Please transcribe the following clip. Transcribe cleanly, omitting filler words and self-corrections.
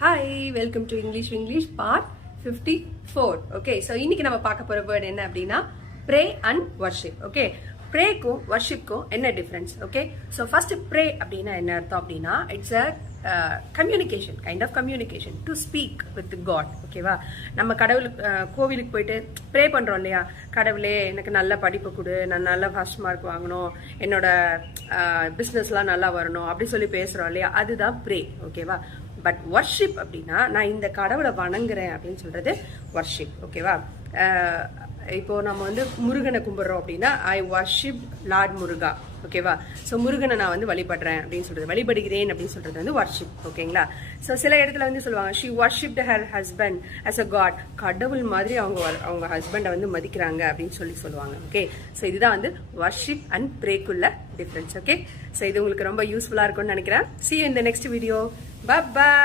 Hi, welcome to English part 54. Okay, so இன்னைக்கு நம்ம பார்க்க போற வேர்ட் என்ன அப்படின்னா ப்ரே அண்ட் வர்ஷிப். ஓகே, ப்ரேக்கும் வர்ஷிப்க்கும் என்ன difference? Okay, so first pray அப்படின்னா என்ன அர்த்தம் அப்படின்னா it's a communication, kind of communication to speak with God. ஓகேவா, நம்ம கடவுளுக்கு கோவிலுக்கு போயிட்டு ப்ரே பண்றோம் இல்லையா, கடவுளே எனக்கு நல்ல படிப்பு கொடு, நான் நல்ல ஃபர்ஸ்ட் மார்க் வாங்கணும், என்னோட பிஸ்னஸ்லாம் நல்லா வரணும் அப்படி சொல்லி பேசுறோம் இல்லையா, அதுதான் ப்ரே. ஓகேவா, பட் வர்ஷிப் அப்படின்னா நான் இந்த கடவுளை வணங்குறேன் அப்படின்னு சொல்றது வர்ஷிப். ஓகேவா, இப்போ நம்ம வந்து முருகனை கும்பிடுறோம் அப்படின்னா ஐ வர்ஷிப் லார்ட் முருகா. ஓகேவா, ஸோ முருகனை நான் வந்து வழிபடுறேன் அப்படின்னு சொல்றது, வழிபடுகிறேன் அப்படின்னு சொல்றது வந்து வர்ஷிப். ஓகேங்களா, ஸோ சில இடத்துல வந்து சொல்லுவாங்க she worshipped her husband as a god, கடவுள் மாதிரி அவங்க ஹஸ்பண்டை வந்து மதிக்கிறாங்க அப்படின்னு சொல்லுவாங்க. ஓகே, ஸோ இதுதான் வந்து வர்ஷிப் அண்ட் ப்ரேக்குள்ள டிஃபரன்ஸ். ஓகே, ஸோ இது உங்களுக்கு ரொம்ப யூஸ்ஃபுல்லாக இருக்கும்னு நினைக்கிறேன். See you in the next video. Bye bye.